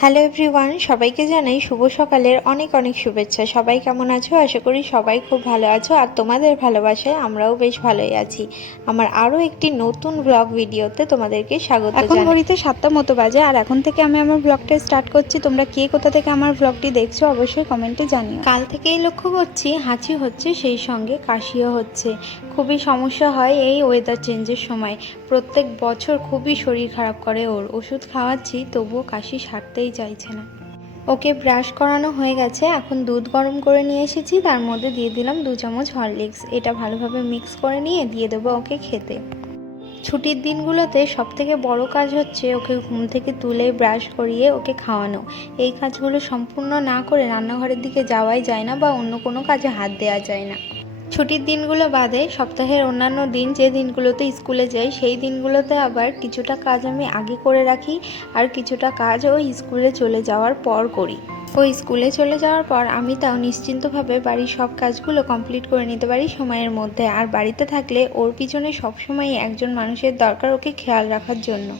Hello everyone, সবাইকে জানাই শুভ সকালের অনেক অনেক শুভেচ্ছা। সবাই কেমন আছো? আশা করি সবাই খুব ভালো আছো, আর তোমাদের ভালোবাসায় আমরাও বেশ ভালোই আছি। আমার আরও একটি নতুন ব্লগ ভিডিওতে তোমাদেরকে স্বাগত জানাই। এখন ঘড়িতে 7টা মতো বাজে, আর এখন থেকে আমি আমার ব্লগটা স্টার্ট করছি। তোমরা কে কোথা থেকে আমার ব্লগটি দেখছো অবশ্যই কমেন্টে জানিও। কাল থেকেই লক্ষ্য করছি হাঁচি হচ্ছে, সেই সঙ্গে কাশিও হচ্ছে। খুবই সমস্যা হয় এই ওয়েদার চেঞ্জের সময়। প্রত্যেক বছর খুবই শরীর খারাপ করে ওর। ওষুধ খাওয়াচ্ছি তবুও কাশি সারতেই চাইছে না। ওকে ব্রাশ করানো হয়ে গেছে, এখন দুধ গরম করে নিয়ে এসেছি, তার মধ্যে দিয়ে দিলাম 2 চামচ হরলিক্স। এটা ভালোভাবে মিক্স করে নিয়ে দিয়ে দেবো ওকে খেতে। ছুটির দিনগুলোতে সবথেকে বড় কাজ হচ্ছে ওকে ঘুম থেকে তুলে ব্রাশ করিয়ে ওকে খাওয়ানো। এই কাজগুলো সম্পূর্ণ না করে রান্নাঘরের দিকে যাওয়াই যায় না বা অন্য কোনো কাজে হাত দেওয়া যায় না। ছুটির দিনগুলো বাদে সপ্তাহের অন্যান্য দিন যে দিনগুলোতে স্কুলে যাই, সেই দিনগুলোতে আবার কিছুটা কাজ আমি আগে করে রাখি, আর কিছুটা কাজ ওই স্কুলে চলে যাওয়ার পর করি। ওই স্কুলে চলে যাওয়ার পর আমি তাও নিশ্চিন্তভাবে বাড়ির সব কাজগুলো কমপ্লিট করে নিতে পারি সময়ের মধ্যে। আর বাড়িতে থাকলে ওর পিছনে সবসময়ই একজন মানুষের দরকার ওকে খেয়াল রাখার জন্য।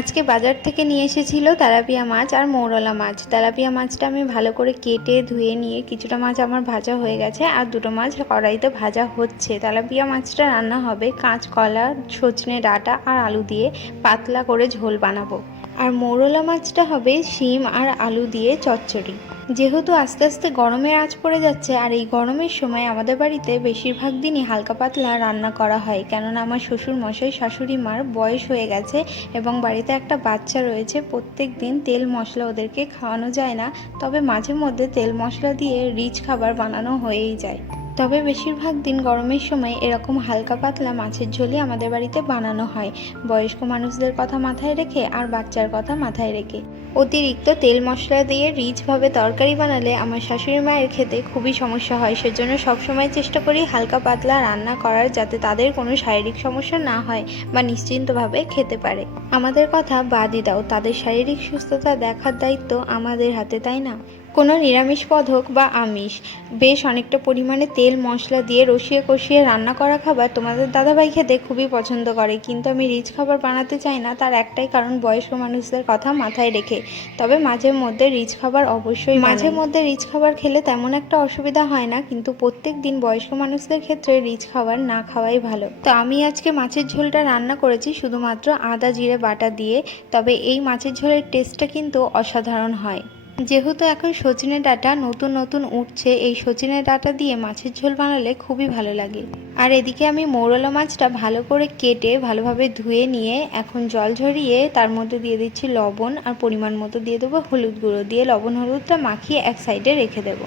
আজকে বাজার থেকে নিয়ে এসেছিল তেলাপিয়া মাছ আর মৌরলা মাছ। তেলাপিয়া মাছটা আমি ভালো করে কেটে ধুয়ে নিয়ে, কিছুটা মাছ আমার ভাজা হয়ে গেছে আর দুটো মাছ কড়াইতে ভাজা হচ্ছে। তেলাপিয়া মাছটা রান্না হবে কাঁচকলা, সজনে ডাঁটা আর আলু দিয়ে পাতলা করে ঝোল বানাবো। আর মৌরলা মাছটা হবে শিম আর আলু দিয়ে চচ্চড়ি। যেহেতু আস্তে আস্তে গরমের আঁচ পড়ে যাচ্ছে, আর এই গরমের সময় আমাদের বাড়িতে বেশিরভাগ দিনই হালকা পাতলা রান্না করা হয়, কেননা আমার শ্বশুর মশাই শাশুড়ি মার বয়স হয়ে গেছে এবং বাড়িতে একটা বাচ্চা রয়েছে। প্রত্যেক দিন তেল মশলা ওদেরকে খাওয়ানো যায় না, তবে মাঝে মধ্যে তেল মশলা দিয়ে রিচ খাবার বানানো হয়েই যায়। তবে বেশিরভাগ দিন গরমের সময় এরকম হালকা পাতলা মাছের ঝোলই আমাদের বাড়িতে বানানো হয়, বয়স্ক মানুষদের কথা মাথায় রেখে আর বাচ্চার কথা মাথায় রেখে। অতিরিক্ত তেল মশলা দিয়ে রিচভাবে তরকারি বানালে আমার শাশুড়ি মায়ের খেতে খুবই সমস্যা হয়। সেজন্য সবসময় চেষ্টা করি হালকা পাতলা রান্না করার, যাতে তাদের কোনো শারীরিক সমস্যা না হয় বা নিশ্চিন্তভাবে খেতে পারে। আমাদের কথা বাদই দাও, তাদের শারীরিক সুস্থতা দেখার দায়িত্ব আমাদের হাতে, তাই না? কোনো নিরামিষ পদ হোক বা আমিষ, বেশ অনেকটা পরিমাণে তেল মশলা দিয়ে রসিয়ে কষিয়ে রান্না করা খাবার তোমাদের দাদাভাই খেতে খুবই পছন্দ করে, কিন্তু আমি রিচ খাবার বানাতে চাই না। তার একটাই কারণ, বয়স্ক মানুষদের কথা মাথায় রেখে। তবে মাঝে মধ্যে রিচ খাবার অবশ্যই মাঝে মধ্যে রিচ খাবার খেলে তেমন একটা অসুবিধা হয় না, কিন্তু প্রত্যেক দিন বয়স্ক মানুষদের ক্ষেত্রে রিচ খাবার না খাওয়াই ভালো। তো আমি আজকে মাছের ঝোলটা রান্না করেছি শুধুমাত্র আদা জিরে বাটা দিয়ে। তবে এই মাছের ঝোলের টেস্টটা কিন্তু অসাধারণ হয়। যেহেতু এখন সজনে ডাঁটা নতুন নতুন উঠছে, এই সজনে ডাঁটা দিয়ে মাছের ঝোল বানালে খুবই ভালো লাগে। আর এদিকে আমি মৌরলা মাছটা ভালো করে কেটে ভালোভাবে ধুয়ে নিয়ে এখন জল ঝরিয়ে তার মধ্যে দিয়ে দিচ্ছি লবণ, আর পরিমাণ মতো দিয়ে দেবো হলুদ গুঁড়ো। দিয়ে লবণ হলুদটা মাখিয়ে এক সাইডে রেখে দেবো।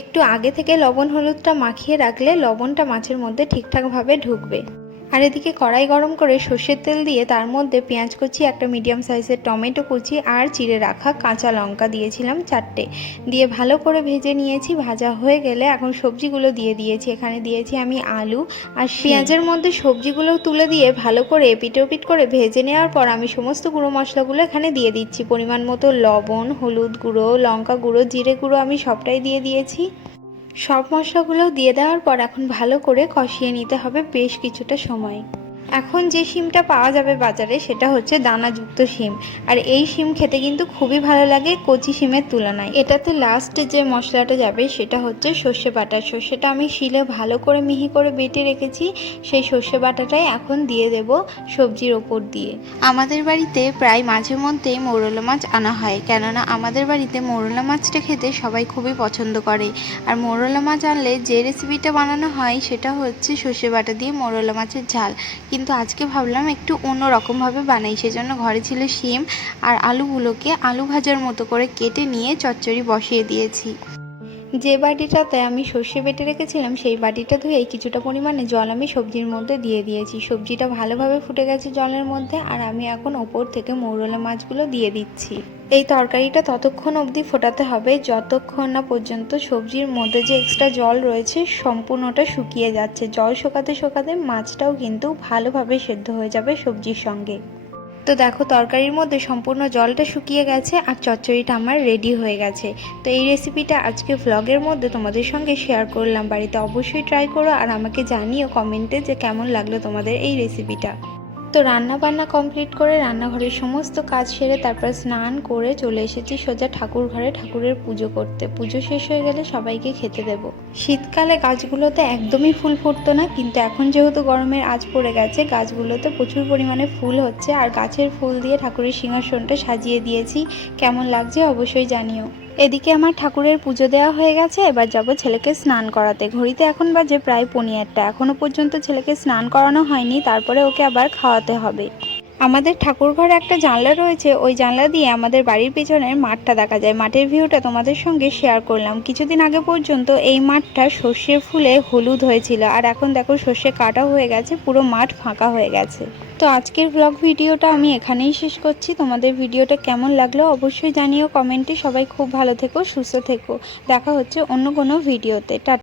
একটু আগে থেকে লবণ হলুদটা মাখিয়ে রাখলে লবণটা মাছের মধ্যে ঠিকঠাকভাবে ঢুকবে। আর এদিকে কড়াই গরম করে সর্ষের তেল দিয়ে তার মধ্যে পেঁয়াজ কুচি, একটা মিডিয়াম সাইজের টমেটো কুচি আর চিড়ে রাখা কাঁচা লঙ্কা দিয়েছিলাম 4টে, দিয়ে ভালো করে ভেজে নিয়েছি। ভাজা হয়ে গেলে এখন সবজিগুলো দিয়ে দিয়েছি। এখানে দিয়েছি আমি আলু আর পেঁয়াজের মধ্যে সবজিগুলো তুলে দিয়ে ভালো করে এপিট ওপিট করে ভেজে নেওয়ার পর আমি সমস্ত গুঁড়ো মশলাগুলো এখানে দিয়ে দিচ্ছি। পরিমাণ মতো লবণ, হলুদ গুঁড়ো, লঙ্কা গুঁড়ো, জিরে গুঁড়ো আমি সবটাই দিয়ে দিয়েছি। সব মশলাগুলো দিয়ে দেওয়ার পর এখন ভালো করে কষিয়ে নিতে হবে বেশ কিছুটা সময়। এখন যে শিমটা পাওয়া যাবে বাজারে সেটা হচ্ছে দানাযুক্ত শিম, আর এই শিম খেতে কিন্তু খুবই ভালো লাগে কচি শিমের তুলনায়। এটাতে লাস্ট যে মশলাটা যাবে সেটা হচ্ছে সর্ষে বাটা। সর্ষেটা আমি শিলে ভালো করে মিহি করে বেটে রেখেছি, সেই সর্ষে বাটাটাই এখন দিয়ে দেব সবজির ওপর দিয়ে। আমাদের বাড়িতে প্রায় মাঝে মধ্যেই মৌরলা মাছ আনা হয়, কেননা আমাদের বাড়িতে মৌরলা মাছটা খেতে সবাই খুবই পছন্দ করে। আর মৌরলা মাছ আনলে যে রেসিপিটা বানানো হয় সেটা হচ্ছে সর্ষে বাটা দিয়ে মৌরলা মাছের ঝাল, কিন্তু আজকে ভাবলাম একটু অন্য রকমভাবে বানাই। সেজন্য ঘরে ছিল শিম আর আলুগুলোকে আলু ভাজার মতো করে কেটে নিয়ে চচ্চড়ি বসিয়ে দিয়েছি। যে বাটিটাতে আমি সর্ষে বেটে রেখেছিলাম সেই বাটিটা ধুয়ে কিছুটা পরিমাণে জল আমি সবজির মধ্যে দিয়ে দিয়েছি। সবজিটা ভালোভাবে ফুটে গেছে জলের মধ্যে, আর আমি এখন ওপর থেকে মৌরলা মাছগুলো দিয়ে দিচ্ছি। এই তরকারিটা ততক্ষণ অবধি ফোটাতে হবে যতক্ষণ না পর্যন্ত সবজির মধ্যে যে এক্সট্রা জল রয়েছে সম্পূর্ণটা শুকিয়ে যাচ্ছে। জল শুকাতে শুকাতে মাছটাও কিন্তু ভালোভাবে সেদ্ধ হয়ে যাবে সবজির সঙ্গে। তো দেখো তরকারির মধ্যে সম্পূর্ণ জলটা শুকিয়ে গেছে আর চচ্চড়িটা আমার রেডি হয়ে গেছে। তো এই রেসিপিটা আজকে ভ্লগের মধ্যে তোমাদের সঙ্গে শেয়ার করলাম। বাড়িতে অবশ্যই ট্রাই করো আর আমাকে জানিও কমেন্টে যে কেমন লাগলো তোমাদের এই রেসিপিটা। তো তো রান্না বান্না কমপ্লিট করে রান্নাঘরের সমস্ত কাজ সেরে তারপর স্নান করে চলে এসেছি সোজা ঠাকুর ঘরে ঠাকুরের পুজো করতে। পুজো শেষ হয়ে গেলে সবাইকে খেতে দেব। শীতকালে গাছগুলোতে একদমই ফুল ফুটতো না, কিন্তু এখন যেহেতু গরমের আঁচ পড়ে গেছে গাছগুলোতে প্রচুর পরিমাণে ফুল হচ্ছে। আর গাছের ফুল দিয়ে ঠাকুরের সিংহাসনটা সাজিয়ে দিয়েছি। কেমন লাগছে অবশ্যই জানিও। এদিকে আমার ঠাকুরের পুজো দেওয়া হয়ে গেছে, এবার যাব ছেলেকে স্নান করাতে। ঘড়িতে এখন বাজে প্রায় 1:15। এখনও পর্যন্ত ছেলেকে স্নান করানো হয়নি, তারপরে ওকে আবার খাওয়াতে হবে। আমাদের ঠাকুর ঘরে একটা জানলা রয়েছে, ওই জানলা দিয়ে আমাদের বাড়ির পেছনের মাঠটা দেখা যায়। মাঠের ভিউটা তোমাদের সঙ্গে শেয়ার করলাম। কিছুদিন আগে পর্যন্ত এই মাঠটা সর্ষের ফুলে হলুদ হয়েছিল, আর এখন দেখো সর্ষে কাটা হয়ে গেছে, পুরো মাঠ ফাঁকা হয়ে গেছে। তো আজকের ব্লগ ভিডিওটা আমি এখানেই শেষ করছি। তোমাদের ভিডিওটা কেমন লাগলো অবশ্যই জানিও কমেন্টে। সবাই খুব ভালো থেকো, সুস্থ থেকো। দেখা হচ্ছে অন্য কোনো ভিডিওতে। টাটা।